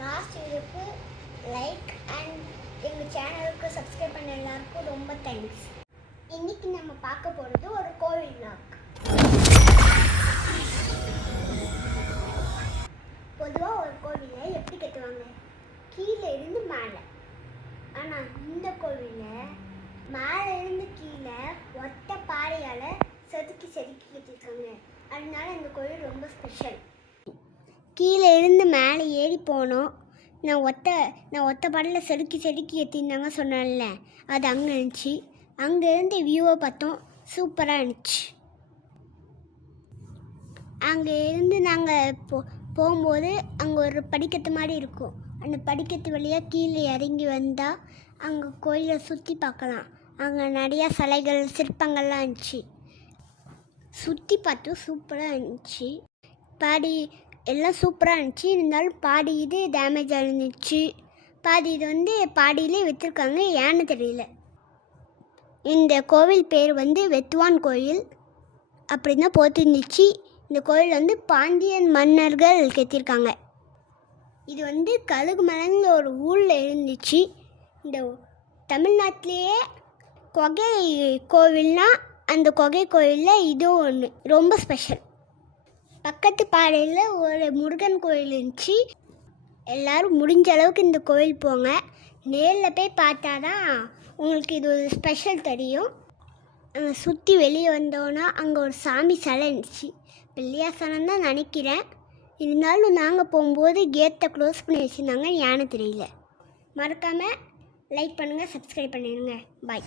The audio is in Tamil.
லாஸ்ட் வீடியோக்கு லைக் அண்ட் எங்கள் சேனலுக்கு சப்ஸ்கிரைப் பண்ண எல்லாருக்கும் ரொம்ப தேங்க்ஸ் இன்றைக்கி நம்ம பார்க்க போகிறது ஒரு கோவில் விளாக் பொதுவாக ஒரு கோவிலை எப்படி கட்டுவாங்க? கீழே இருந்து மேலே. ஆனால் இந்த கோவிலில் மேலே இருந்து கீழே ஒத்த பாறையால் செதுக்கி செதுக்கி கட்டியிருக்காங்க. அதனால இந்த கோவில் ரொம்ப ஸ்பெஷல் கீழே இருந்து மேலே ஏறி போனோம். நான் ஒத்த நான் ஒத்த பாடலில் செதுக்கி செதுக்கி ஏற்றிருந்தாங்க சொன்னேன்ல அது அங்கே இருந்துச்சு அங்கேருந்து வியூவை பார்த்தோம். சூப்பராக இருந்துச்சு. அங்கே இருந்து நாங்கள் போ போகும்போது அங்கே ஒரு படிக்கட்டு மாதிரி இருக்கும். அந்த படிக்கட்டு வழியாக கீழே இறங்கி வந்தால் அங்கே கோயிலை சுற்றி பார்க்கலாம். அங்கே நிறையா சிலைகள் சிற்பங்கள்லாம் இருந்துச்சு. சுற்றி பார்த்தோம் சூப்பராக இருந்துச்சு. பாடி எல்லாம் சூப்பராக இருந்துச்சு. இருந்தாலும் பாதி இது டேமேஜ் இருந்துச்சு. பாதி இது வந்து பாடியிலே விற்றுருக்காங்க ஏன்னு தெரியல. இந்த கோவில் பேர் வந்து வெத்துவான் கோயில். அப்படி தான் போத்திருந்துச்சு. இந்த கோயில் வந்து பாண்டியன் மன்னர்கள் கெத்திருக்காங்க இது வந்து கழுகு கழுகுமலைங்கிற ஒரு ஊரில் இருந்துச்சு. இந்த தமிழ்நாட்டிலேயே கொகை கோவில்னா அந்த கொகை கோயிலில் இதுவும் ஒன்று ரொம்ப ஸ்பெஷல் பக்கத்து பாறையில் ஒரு முருகன் கோயில் இருந்துச்சு. எல்லாரும் முடிஞ்ச அளவுக்கு இந்த கோயில் போங்க. நேரில் போய் பார்த்தா தான் உங்களுக்கு இது ஒரு ஸ்பெஷல் தெரியும். அங்கே சுற்றி வெளியே வந்தோன்னா அங்கே ஒரு சாமி சிலை இருந்துச்சு. பிள்ளையாசனம் தான் நினைக்கிறேன். இருந்தாலும் நாங்கள் போகும்போது கேட்டை க்ளோஸ் பண்ணி வச்சுருந்தாங்க யானை தெரியல மறக்காமல் லைக் பண்ணுங்கள் சப்ஸ்கிரைப் பண்ணிடுங்க. பாய்